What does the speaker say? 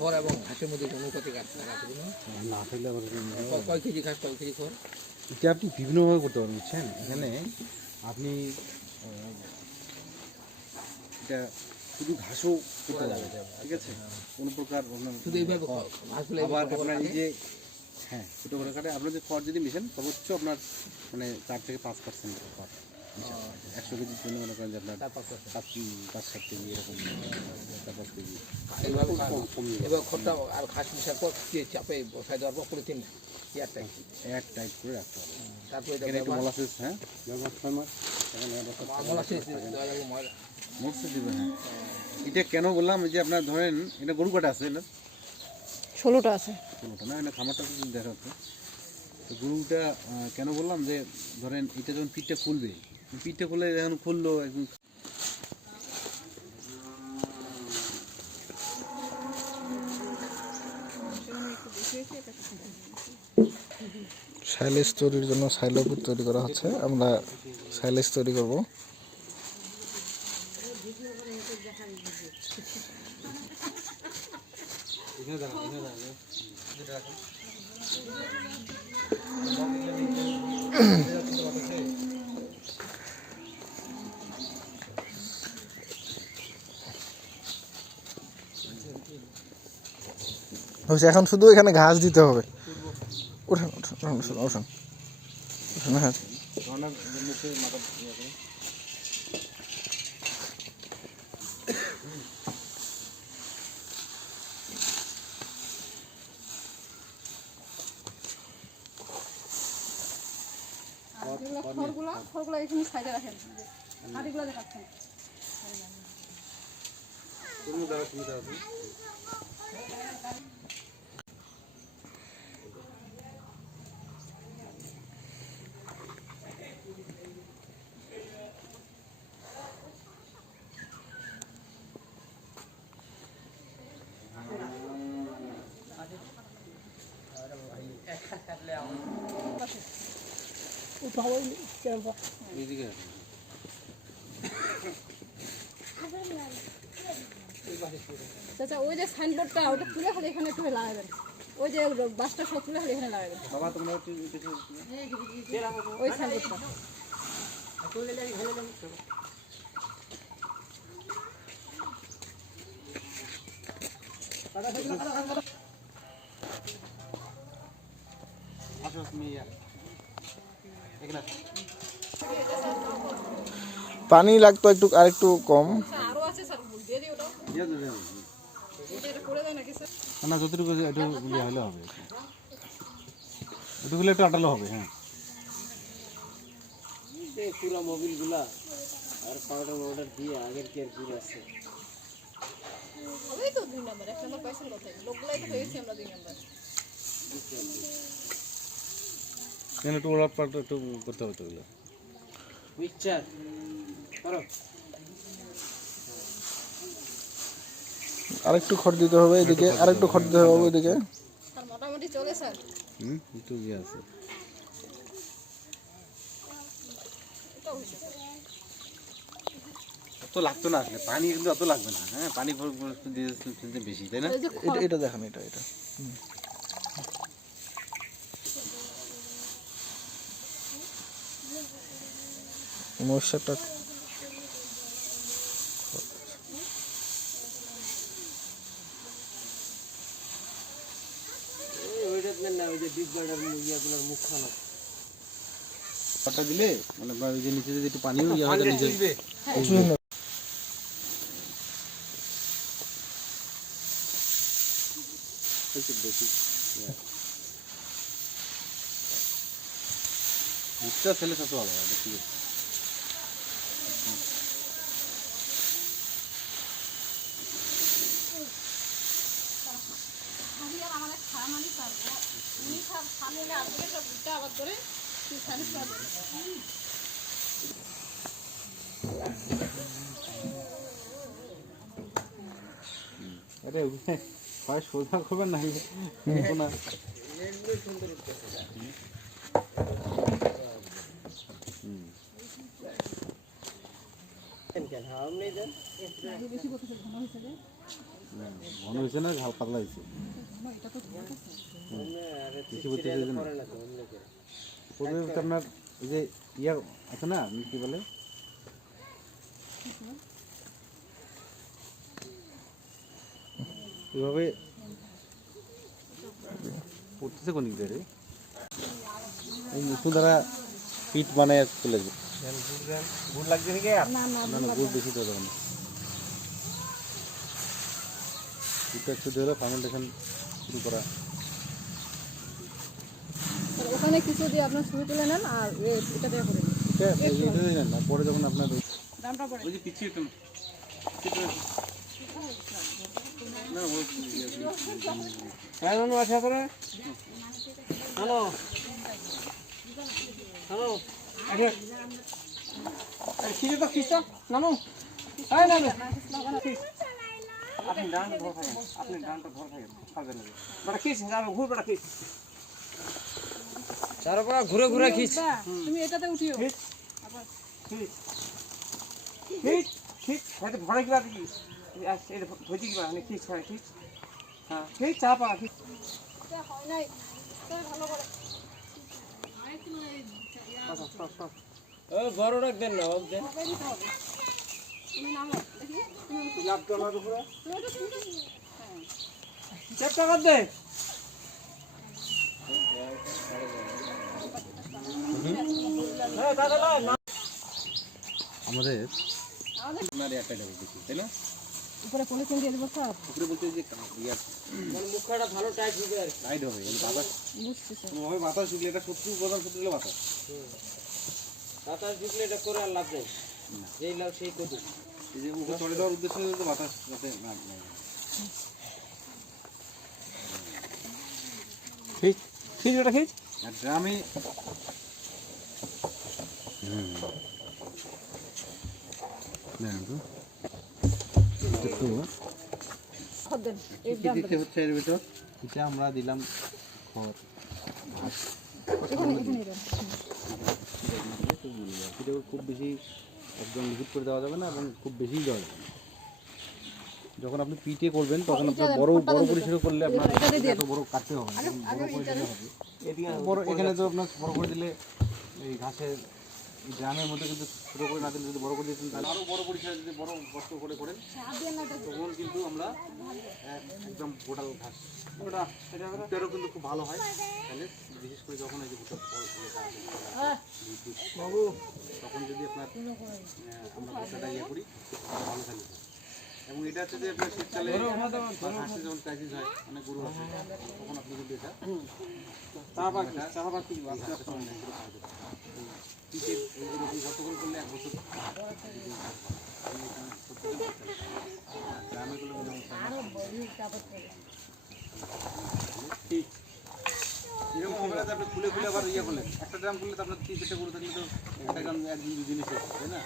খড় এবং ঘাসের মধ্যে অনুপাতে গাছ লাগাতে না থাকলে আবার কয় কেজি ঘাস কয় কেজি খড়? এটা আপনি বিভিন্নভাবে করতে পারেন, বুঝছেন। এখানে আপনি এটা শুধু ঘাসও করতে যাবে, ঠিক আছে, কোনো প্রকার শুধু এইভাবে ঘাসগুলো আবার আপনার এই যে হ্যাঁ ছোটো করে কাটে আপনার যে খড় যদি মিশেন সর্বোচ্চ আপনার মানে 4 থেকে 5% খড় 100 কেজির জন্য মনে করেন যে আপনার 5-7 কেজি এরকম 4-5 কেজি এইভাবে এবার খড়টা আর ঘাস মিশার পর চাপে বসায় দেওয়ার পর পলিথিন এয়ার টাইট করে রাখতে হবে। তারপরে এখানে একটু মোলাসেস, হ্যাঁ ব্যবহার 6 মাস মোলাসেস দেওয়া যাবে মোলাসেস দিবে। হ্যাঁ এটা কেন বললাম যে আপনার ধরেন এটা গরু কাটা আছে না 16টা আছে, 16টা না, এটা খামারটা তো দেখা যাচ্ছে। তো গরুটা কেন বললাম যে ধরেন এটা যখন পিঠটা খুলবে, পিঠটা খুলে যখন খুললো একদম সাইলেজ তৈরির জন্য সাইলোপুর তৈরি করা হচ্ছে। আমরা সাইলেজ তৈরি করব। এখন শুধু এখানে ঘাস দিতে হবে। উঠান উঠান উঠান উঠান উঠান হ্যাঁ। খড়গুলো এখানে সাইডে রাখেন, হাঁড়িগুলো দেখাচ্ছেন। চাচা ওই যে সাইনবোর্ডটা ওটা তুলে খালি এখানে একটু লাগাবেন, ওই যে বাসটা সব তুলে খালি এখানে লাগাবেন ওই সাইনবোর্ডটা। পানি লাগতো একটু, আর একটু কম। আরো আছে স্যার, দিয়ে দিই ওটা। এটা করে দেয় নাকি স্যার? না যতটুকু একটু ইয়ে হলে হবে, একটু হলে একটু আটালো হবে। হ্যাঁ পুরো মোবিলগুলা আর পাউডার দিয়ে আগের কি আর পুরো আছে ওই তো 2 নাম্বার 1 নাম্বার পয়সা কোথায় লোকগুলাই তো পেয়েছি আমরা 2 নাম্বার। এখানে একটু ওলাট পাল্টা একটু করতে হবে ওগুলো পিকচার করো। আরেকটু খড় দিতে হবে এদিকে, আরেকটু খড় দিতে হবে ওইদিকে। আর মোটামুটি চলে স্যার। একটু ইয়ে আছে। অত লাগতো না আসলে, পানি কিন্তু অত লাগবে না। হ্যাঁ পানি দিয়ে বেশি, তাই না? এটা দেখেন, এটা এটা মশাটা ওইটা না ওই যে বিগ বার্ডার মুরগিগুলোর মুখ খানা পাটা দিলে মানে ওই যে নিচে যদি একটু পানিও ইয়ে হয় নিচে বেশি বুঝতে ফেলে তো ভালো হয়। ঠিক আছে আরে হয় সোজা করবেন না না কেন হাম নেই দেন ঘন হয়েছে না হালকা পাতলা হয়েছে বেশি বলতে চাইছে না প্রথমে হচ্ছে আপনার এই যে ইয়া আছে না কি বলে এভাবে পড়তেছে কোন দিক দিয়ে রে? এই মুসু দ্বারা পিঠ বানায় চলে যাবে গুড় লাগছে নাকি আর না না না না গুড় বেশি দেওয়া যাবে না পিঠটা একটু দিলে ফার্মেন্টেশন শুরু করা তাহলে ওখানে কিছু দিয়ে আপনার শুরু তুলে নেন আর এটা দিয়ে করে নিন ঠিক আছে এটা দিয়ে নেন না পরে যখন আপনার দামটা পড়ে ওই যে পিছিয়ে একটু না ও হ্যাঁ নানু আশা করে হ্যালো হ্যালো খিচে তো খিচো নানু হ্যাঁ নানু আপনি ডানটা ধরে থাকেন আপনি ডানটা ধরে থাকেন খাবেন না বড় খিস যাবে ঘুর বড় খিস তারপর ঘুরে ঘুরে খিস তুমি এটাতে উঠিও খিস খিস খিস হয়তো ভরে কি বাকি এটা ভজি কি বাকি খিস হয় খিস হ্যাঁ খিস চাপা খিস হয় নাই ভালো করে ও বড়টা দেন না ওকে দেন তুমি নামো দেখি তুমি লাভ তো আমার উপরে তুমি এটা শুনতে চেপটা কর দে হ্যাঁ দাদা না আমাদের আমাদের আপনার একটা যাবে বেশি তাই না উপরে পলিথিন দিয়ে দেবো সব উপরে বলতে যে ইয়ার মানে মুখটা ভালো টাইট দিবে আর টাইট হবে এই বাতাস বুঝতেছি কোনোভাবে বাতাস ঢুকলে এটা 70% হলো বাতাস বাতাস ঢুকলে এটা করে আর লাভ নেই যেই লাভ সেই কত এই যে উপরে চড়ে দেওয়ার উদ্দেশ্য হলো বাতাস যাতে না খিস খিস ওটা খিস আর ড্রামে খদ দেন এই কি দিতে হচ্ছে এর ভিতর এটা আমরা দিলাম খড় এখানে এখানে দেন এটা খুব বেশি একদম লিকুইড করে দেওয়া যাবে না এবং খুব বেশি দেওয়া যাবে না যখন আপনি পিঠে করবেন তখন আপনার বড় বড় পরিসরে করলে আপনার এত বড় কাটতে হবে না বড় করে দিলে হবে বড় এখানে তো আপনার বড় করে দিলে এই ঘাসের ড্রামের মধ্যে কিন্তু ছোটো করে না দিলে যদি বড় করে দিতেন তাহলে আরও বড় পরিসরে যদি বড় গর্ত করে করেন তখন কিন্তু আমরা একদম গোটাল ঘাস ওটা এটা ভুট্টারও কিন্তু খুব ভালো হয় তাহলে বিশেষ করে যখন এই যে ভুট্টার ফল ফুলেটা আসে বাবু তখন যদি আপনার আমরা ভুট্টাটা ইয়ে করি তাহলে ভালো থাকবে এবং এটা হচ্ছে যে আপনার শীতকালে ঘাসে যখন ক্রাইসিস হয় অনেক গরু আছে তখন আপনি কিন্তু এটা চাপা কি পিঠে এইগুলো আপনি কত করে করলে 1 বছর গ্রামেগুলো এরকম অবস্থাতে আপনি খুলে খুলে আবার ইয়ে করলেন একটা ড্রাম খুললে তো আপনার 3-4টা গরু থাকলে তো একটা ড্রাম একদিন 2 দিনই শেষ তাই না